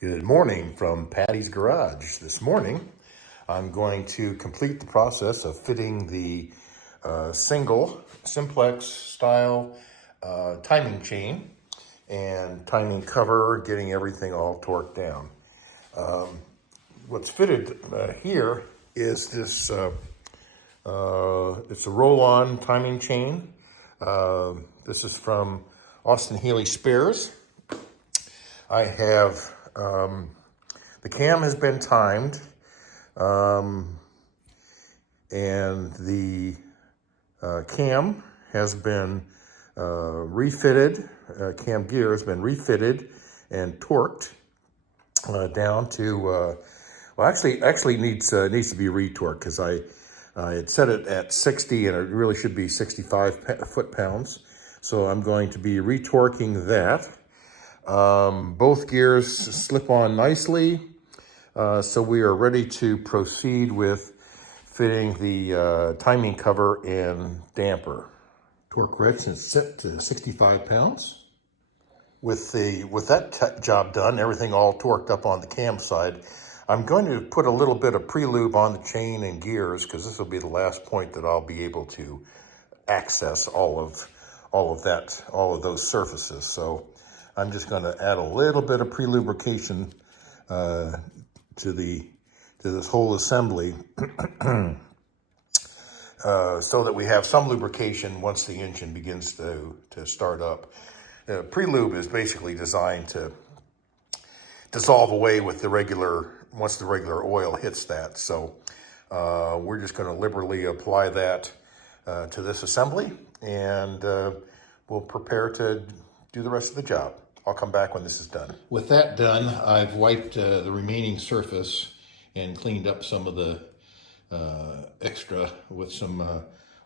Good morning from Patty's Garage. This morning, I'm going to complete the process of fitting the single simplex style timing chain and timing cover, getting everything all torqued down. What's fitted here is this, it's a roll-on timing chain. This is from Austin Healey Spares. I have, the cam has been timed, and the cam has been refitted, cam gear has been refitted and torqued down to, well, actually needs to be retorqued because I had set it at 60 and it really should be 65 foot-pounds. So I'm going to be retorquing that. Both gears slip on nicely, so we are ready to proceed with fitting the timing cover and damper. Torque wrench is set to 65 pounds. With that job done, everything all torqued up on the cam side, I'm going to put a little bit of pre-lube on the chain and gears because this will be the last point that I'll be able to access all of those surfaces. So I'm just going to add a little bit of pre-lubrication to this whole assembly so that we have some lubrication once the engine begins to start up. Pre-lube is basically designed to dissolve away with once the regular oil hits that. So we're just going to liberally apply that to this assembly, and we'll prepare to do the rest of the job. I'll come back when this is done. With that done, I've wiped the remaining surface and cleaned up some of the extra with some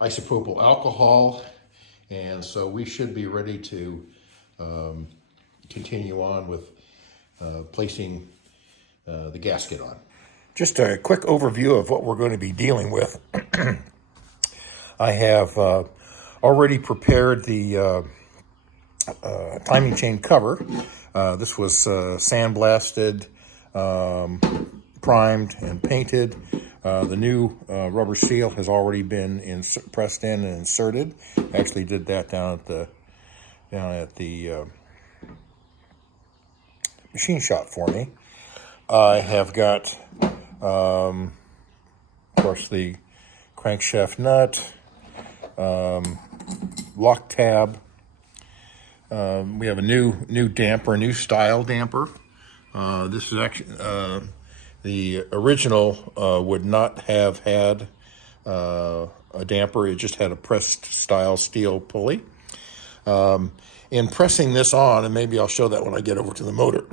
isopropyl alcohol. And so we should be ready to continue on with placing the gasket on. Just a quick overview of what we're going to be dealing with. I have already prepared the timing chain cover. This was sandblasted, primed, and painted. The new rubber seal has already been pressed in and inserted. Actually did that down at the machine shop for me. I have got, of course, the crankshaft nut, lock tab. We have a new damper, a new style damper. This is actually, the original would not have had a damper. It just had a pressed style steel pulley. In pressing this on, and maybe I'll show that when I get over to the motor,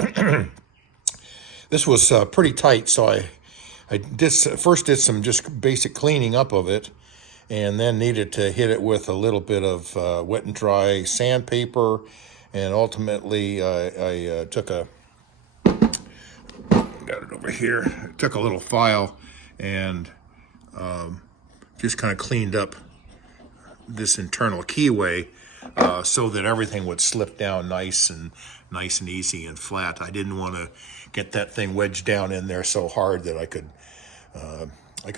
this was pretty tight, so I first did some just basic cleaning up of it, and then needed to hit it with a little bit of wet and dry sandpaper, and ultimately I took got it over here, took a little file and just kind of cleaned up this internal keyway so that everything would slip down nice and easy and flat. I didn't want to get that thing wedged down in there so hard that I could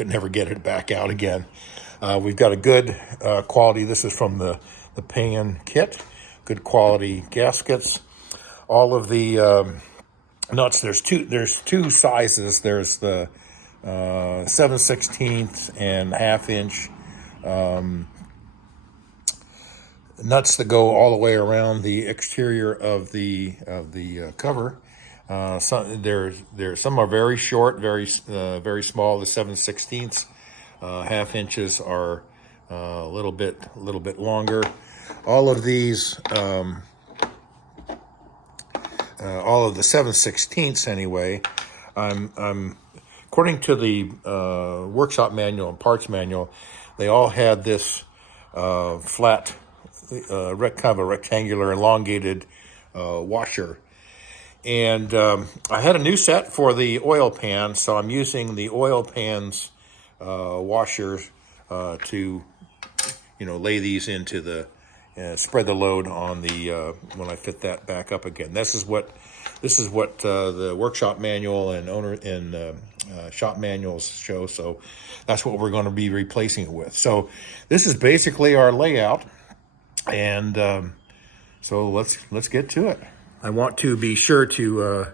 never get it back out again. We've got a good quality. This is from the Pan kit. Good quality gaskets. All of the nuts. There's two sizes. There's the 7/16 and 1/2 inch nuts that go all the way around the exterior of the cover. Some are very short, very small. The 7/16 1/2 inches are a little bit longer. All of these, all of the 7/16 anyway, I'm according to the workshop manual and parts manual, they all had this flat, kind of a rectangular, elongated washer. And I had a new set for the oil pan, so I'm using the oil pan's washers to, lay these into the, spread the load on the, when I fit that back up again. This is what this is what the workshop manual and shop manuals show. So that's what we're going to be replacing it with. So this is basically our layout, and so let's get to it. I want to be sure to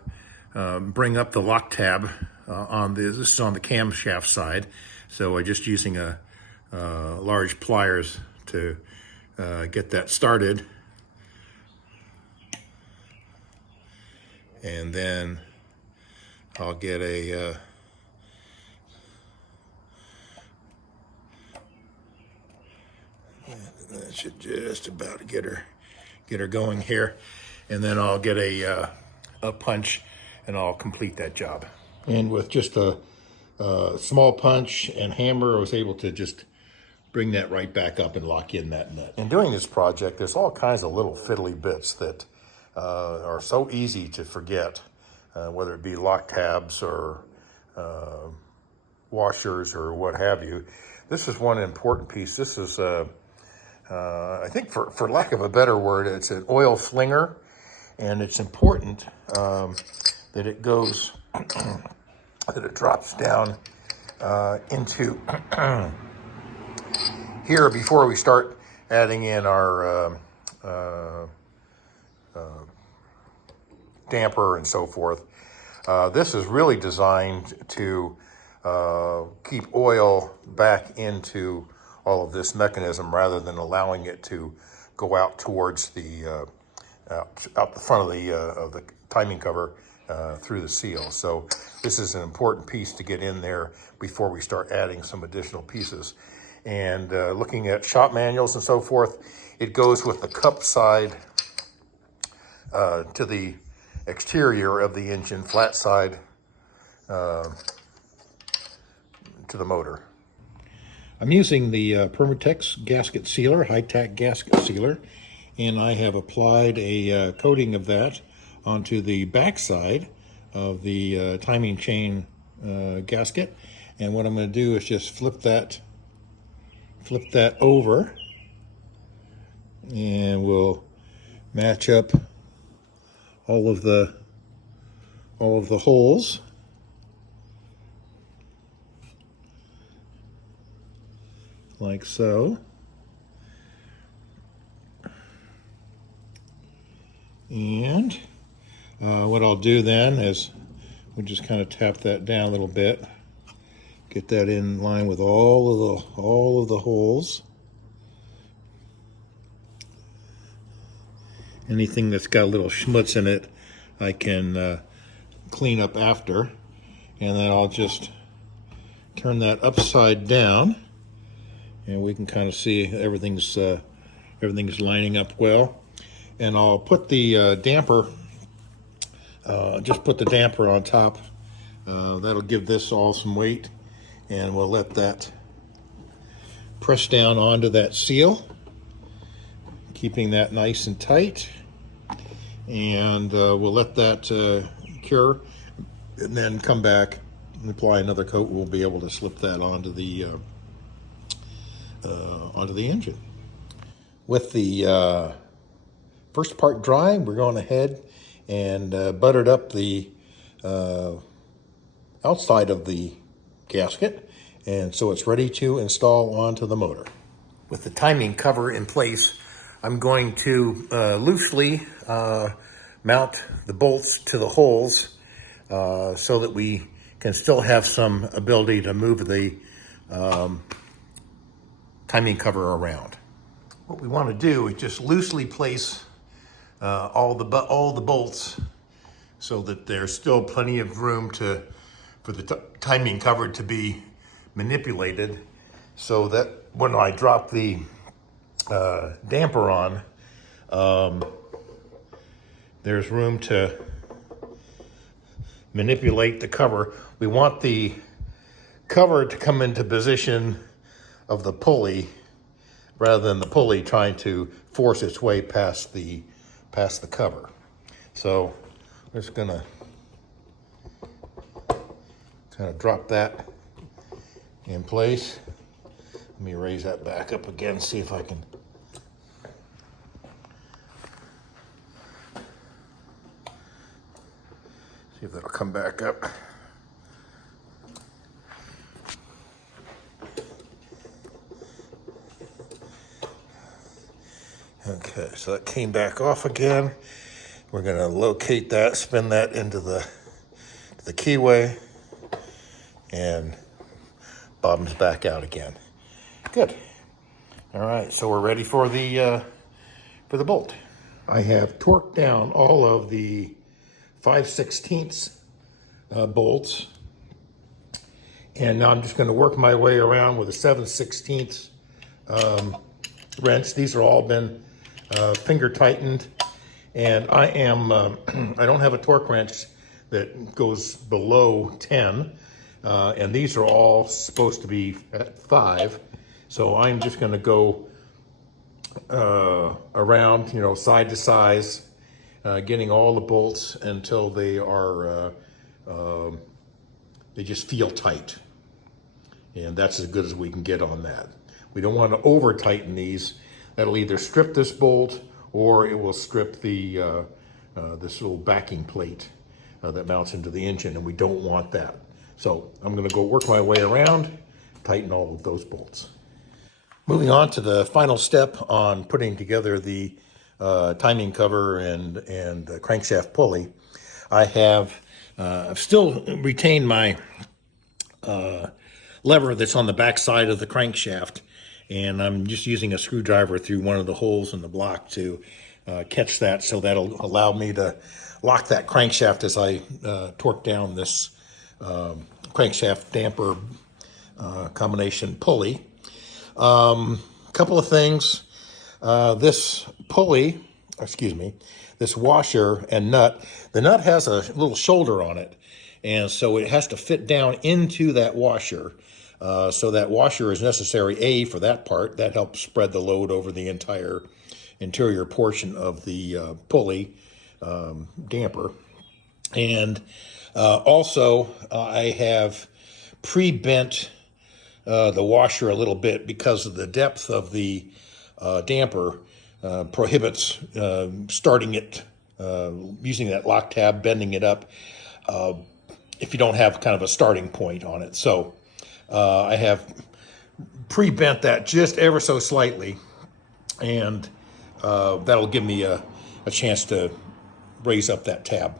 bring up the lock tab on this. This is on the camshaft side, so I'm just using a large pliers to get that started, and then I'll get a that should just about get her going here, and then I'll get a punch and I'll complete that job. And with just a small punch and hammer, I was able to just bring that right back up and lock in that nut. In doing this project, there's all kinds of little fiddly bits that are so easy to forget, whether it be lock tabs or washers or what have you. This is one important piece. This is, I think for lack of a better word, it's an oil flinger, and it's important that it goes, that it drops down into here before we start adding in our damper and so forth. This is really designed to keep oil back into all of this mechanism rather than allowing it to go out towards the out the front of the timing cover through the seal. So this is an important piece to get in there before we start adding some additional pieces. And looking at shop manuals and so forth, it goes with the cup side to the exterior of the engine, flat side to the motor. I'm using the Permatex gasket sealer, high-tack gasket sealer, and I have applied a coating of that onto the back side of the timing chain gasket. And what I'm going to do is just flip that over, and we'll match up all of the holes. Like so. And what I'll do then is we'll just kind of tap that down a little bit, get that in line with all of the holes. Anything that's got a little schmutz in it, I can clean up after, and then I'll just turn that upside down, and we can kind of see everything's lining up well. And I'll put the damper, just put the damper on top. That'll give this all some weight, and we'll let that press down onto that seal, keeping that nice and tight. And we'll let that cure, and then come back and apply another coat. We'll be able to slip that onto the engine. With the first part dry, we're going ahead and buttered up the outside of the gasket, and so it's ready to install onto the motor. With the timing cover in place, I'm going to loosely mount the bolts to the holes so that we can still have some ability to move the timing cover around. What we want to do is just loosely place all the bolts so that there's still plenty of room for the timing cover to be manipulated, so that when I drop the damper on, there's room to manipulate the cover. We want the cover to come into position of the pulley rather than the pulley trying to force its way past the cover. So I'm just gonna kind of drop that in place. Let me raise that back up again, see if I can. See if that'll come back up. Okay, so that came back off again. We're going to locate that, spin that into the keyway, and bottoms back out again. Good. All right, so we're ready for the bolt. I have torqued down all of the 5/16 bolts, and now I'm just going to work my way around with a 7/16 wrench. These are all been finger tightened, and I am I don't have a torque wrench that goes below 10, and these are all supposed to be at 5. So I'm just going to go around, side to size, getting all the bolts until they are they just feel tight, and that's as good as we can get on that. We don't want to over tighten these. That'll either strip this bolt or it will strip the this little backing plate that mounts into the engine, and we don't want that. So I'm going to go work my way around, tighten all of those bolts. Moving on to the final step on putting together the timing cover and the crankshaft pulley. I have I've still retained my lever that's on the back side of the crankshaft, and I'm just using a screwdriver through one of the holes in the block to catch that, so that'll allow me to lock that crankshaft as I torque down this crankshaft damper combination pulley. Couple of things. This pulley, this washer and nut, the nut has a little shoulder on it, and so it has to fit down into that washer. So that washer is necessary, for that part. That helps spread the load over the entire interior portion of the pulley damper. And also, I have pre-bent the washer a little bit because of the depth of the damper prohibits starting it, using that lock tab, bending it up, if you don't have kind of a starting point on it. So I have pre-bent that just ever so slightly, and that'll give me a chance to raise up that tab.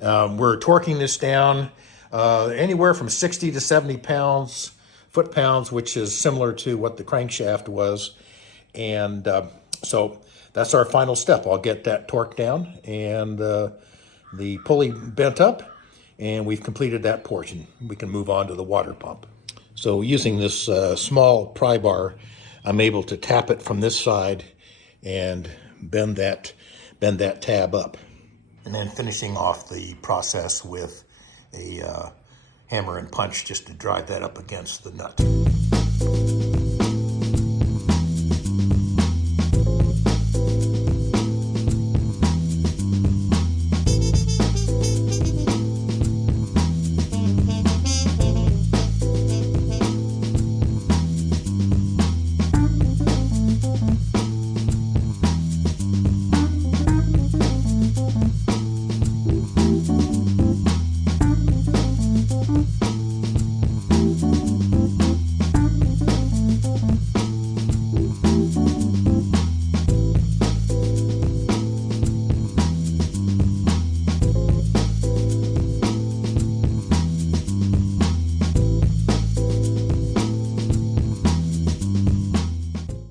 We're torquing this down anywhere from 60 to 70 pounds, foot-pounds, which is similar to what the crankshaft was. And so that's our final step. I'll get that torqued down and the pulley bent up, and we've completed that portion. We can move on to the water pump. So using this small pry bar, I'm able to tap it from this side and bend that tab up. And then finishing off the process with a hammer and punch just to drive that up against the nut.